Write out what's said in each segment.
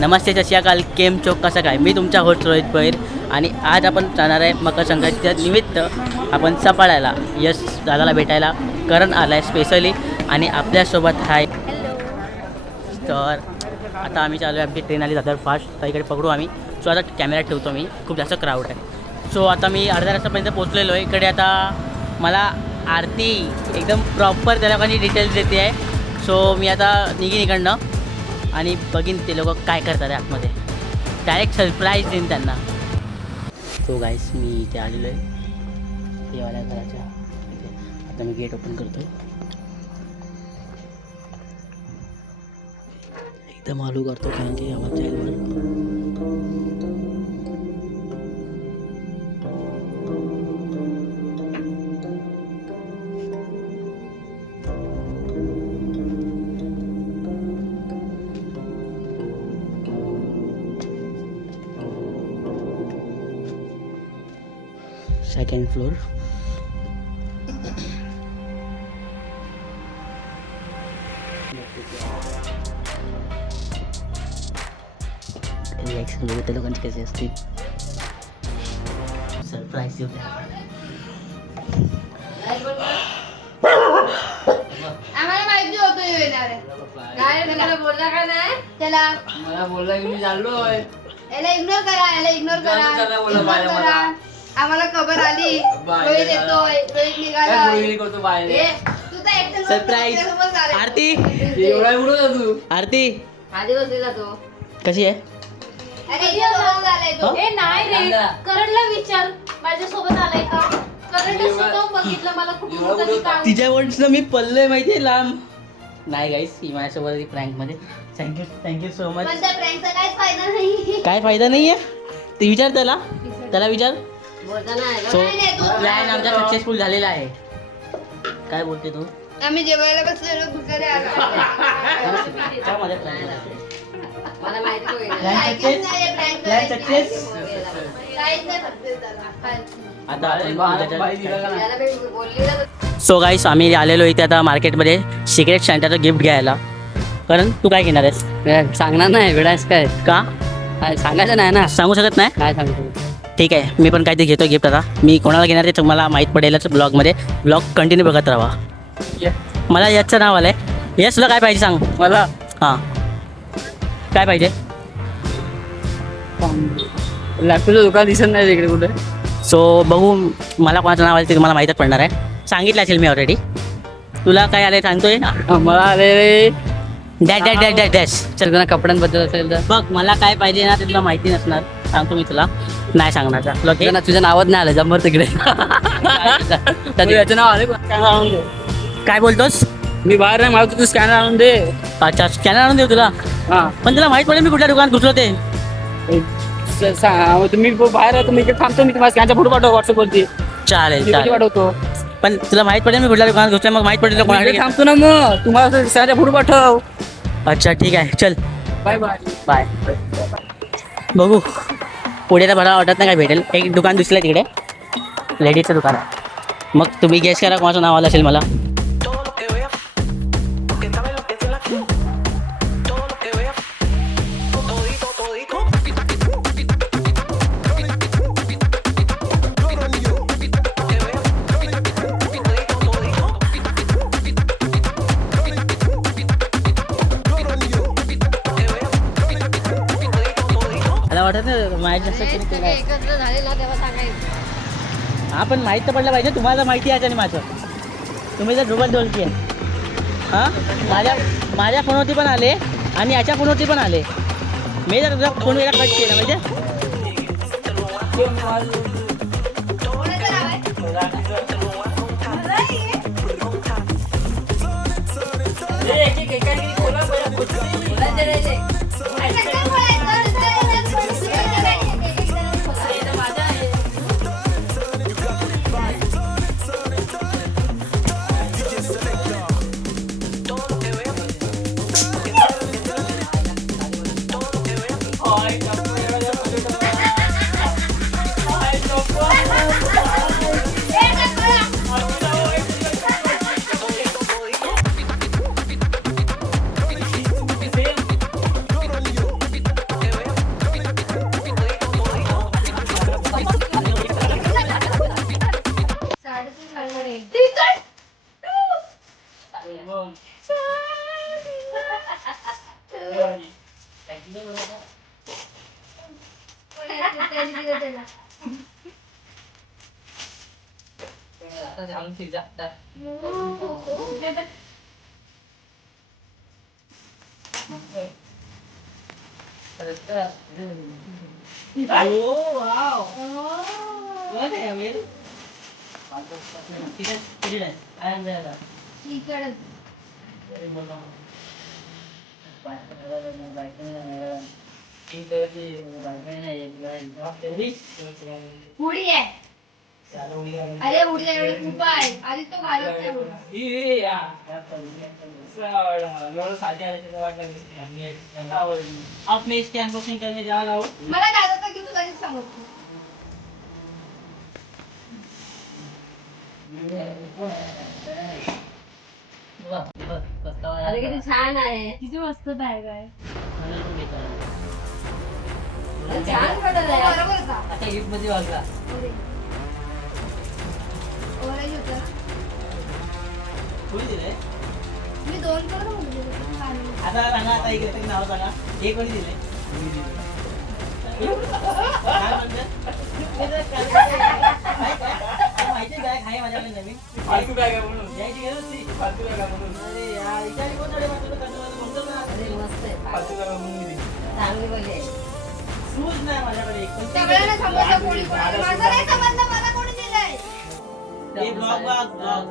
नमस्ते शशिकाल केम चोक कसं काय मी तुमचा होस्ट रोहित पैर आणि आज आपण जाणार आहे मकर संक्रांतीच्या निमित्त आपण सफाळ्याला यश दादाला भेटायला करण आला आहे स्पेशली आणि आपल्यासोबत आहे. तर आता आम्ही चालू आहे, आमची ट्रेन आली जातात फास्ट तर इकडे पकडू आम्ही. सो आता कॅमेरा ठेवतो मी, खूप जास्त क्राऊड आहे. सो आता मी अर्ध्या रस्त्यापर्यंत पोचलेलो आहे. इकडे आता मला आरती एकदम प्रॉपर त्या लोकांनी डिटेल्स देते आहे. सो मी आता निघीन इकडनं आणि बघीन ते लोक काय करतात आहे आतमध्ये. डायरेक्ट सरप्राईज देईन त्यांना. सो गाईस मी इथे आलेलो आहे देवाला घराच्या इथे. आता मी गेट ओपन करतो. एकदम हळू करतो कारण की आवाज जाईल वर. Second floor. रिॲक्शन बघू त्या लोकांचे कसे असतील. सरप्राईज देऊ द्या. आम्हाला माहिती होतं येणार आहे. काय त्याला बोलला का नाही त्याला? मला बोलला की मी चाललोय. याला इग्नोर करा, याला इग्नोर करा. इग्नोर करा. आम्हाला खबर आली रोहित येतोय, रोहित निघाला. तू तर एकटं सरप्राईज. सोबत आलाय. आरती एवढा उडत तू. आरती आधी बसलेला तो. कशी आहे? अरे इथे सोबत आलाय तो. ए नाही रे, करणला विचार माझ्यासोबत आलाय का? करणने स्वतः बघितलं मला कुठे कुठे काम. तिच्या वर्ड्सनं मी पडलोय माहिती आहे लांब. नाही गाईस ही माझ्यासोबत प्रँकमध्ये. Thank you so much. पण त्या प्रँकचा काहीच फायदा नाही. काय फायदा नाही आहे ते विचार त्याला विचार. सो प्लॅन आमचा सक्सेसफुल झालेला आहे. काय बोलते तू? आम्ही जेवायला बसलेलो दुसरे आला. काय माझा प्लॅन मला माहिती प्लॅन सक्सेस. काहीच नाही सक्सेस झाला. आता सो गाईस आम्ही आलेलो इथे आता मार्केटमध्ये सिक्रेट सॅन्टाचं गिफ्ट घ्यायला. कारण तू काय घेणार आहेस? सांगणार नाही वेळाच काय का सांगायचं नाही ना. सांगू शकत नाही? काय सांगतो? ठीक आहे मी पण काहीतरी घेतो गिफ्ट. आता मी कोणाला घेणार ते तुम्हाला माहीत पडेलच ब्लॉगमध्ये. ब्लॉग कंटिन्यू बघत राहा. मला यशचं नाव आलं आहे. यश तुला काय पाहिजे सांग मला हां काय पाहिजे? लॅपटॉपचं दुकान दिसत नाही तिकडे कुठे. सो बघू मला कोणाचं नाव आलं ते तुम्हाला माहीतच पडणार आहे. सांगितलं असेल मी ऑलरेडी. तुला काय आलं सांगतोय ना. मला अरे dash dash dash dash dash. चल तुला कपड्यांबद्दल असेल तर बघ मला काय पाहिजे ना ते तुला माहिती नसणार. सांगतो मी तुला. नाही सांगणार तुला घे. तुझं नावच नाही आलं जमर तिकडे. याचं नाव आले काय बोलतोस? मी बाहेर नाही मला तू स्कॅनर आणून दे. अच्छा स्कॅनर आणून देऊ तुला. हा पण तुला माहित पडेल मी कुठल्या दुकानात घुसलो ते. तुम्ही बाहेर आहे तुम्ही इकडे थांबतो. मी तुम्हाला स्कॅनचा फोटो पाठव व्हॉट्सअपवरती. चालेल चालेल पाठवतो. पण तुला माहित पडेल मी कुठल्या दुकानात घुसलो मग माहित पडेल इकडे कोणाकडे. थांबतो ना मग तुम्हाला स्कॅनचा फोटो पाठव. अच्छा ठीक आहे चल बाय बाय बाय. बघू पुढे तर मला वाटत नाही काय भेटेल. एक दुकान दिसलं तिकडे लेडीजचं दुकान आहे. मग तुम्ही गेस करा कोणाचं नाव आलं असेल मला. मला वाटत नाही माझ्या जास्त कोणी केलं आहे. एकत्र झालेला तेव्हा सांगायचं. हां पण माहीत तर पडलं पाहिजे. तुम्हाला माहिती आहे आणि माझं तुम्ही जर डबल डोलकी आहे. हां माझ्या फोनवरती पण आले आणि याच्या फोनवरती पण आले. मी जर तुझा फोन वेळा कट केला म्हणजे कोणाचं नाव आहे? इकडं उडी आहे. अरे उडी एवढी खूप आहे. आधी तो घालत नाही उडी. आपने इसकी अनबॉक्सिंग करने जा रहा हूँ. मला दादाचा गिफ्ट कधीच सांगतो. अरे किती छान आहे. किती मस्त बॅग आहे. छान वाटत आहे. बरोबर का? आता गिफ्ट मध्ये वाजला. ओरेंज होतं ना? कोणी दिलंय? मी 2 कलर म्हणले. आता सांगा, आता इकडे तरी नाव सांगा. हे कोणी दिलंय? काय म्हणतात? माहिती काय आहे माझ्याकडे नवीन फालतू बॅग आहे म्हणून. यायची गरज होती. फालतू बॅग आहे म्हणून. अरे यार, विचारी कोण थोडे वाटलं तर म्हणतो ना. फालतू बॅग आहे म्हणून मी दिली. शूज नाही माझ्याकडे. सगळ्यांना समजलं कोणी कोणाला. माझं नाही समजलं मला कोणी दिलंय. हे ब्लॉग ब्लॉग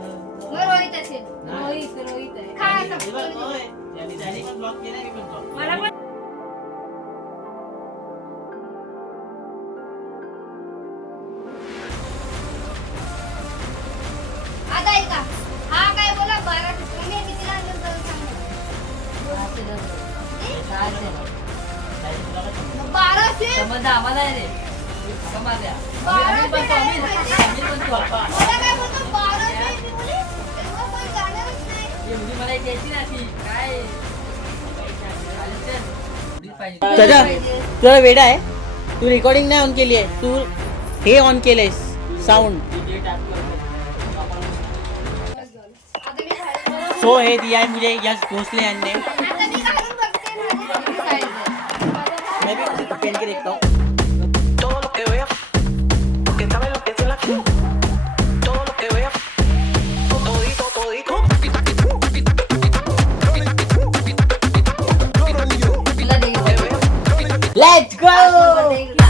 मग रोहित असेल. रोहित आहे. काय हे बघ, समजलं? होय. यांनी त्याने पण ब्लॉग केलाय, मी पण ब्लॉग मला पण आता ऐका. हा काय बोला 12 तुम्ही कितीला आणलं जरा सांगा. 1200 आम्हाला रे 1200 मला काय बोलतो 1200 मी बोली तेव्हा पण जाणारच नाही. मला एक द्यायची ना ती काय तुझा तुला वेडा आहे. तू रेकॉर्डिंग नाही ऑन केली आहे. तू हे ऑन केलंयस साऊंड. आता मी घालून सो हे दिया है मुझे यश भोसले यांनी. आता मी घालून बघते माझी साईज आहे. मैं भी उसे पहन के देखता हूँ. Todo lo que vea, porque esta vez lo que es la todo lo que vea, todito, todito. Let's go.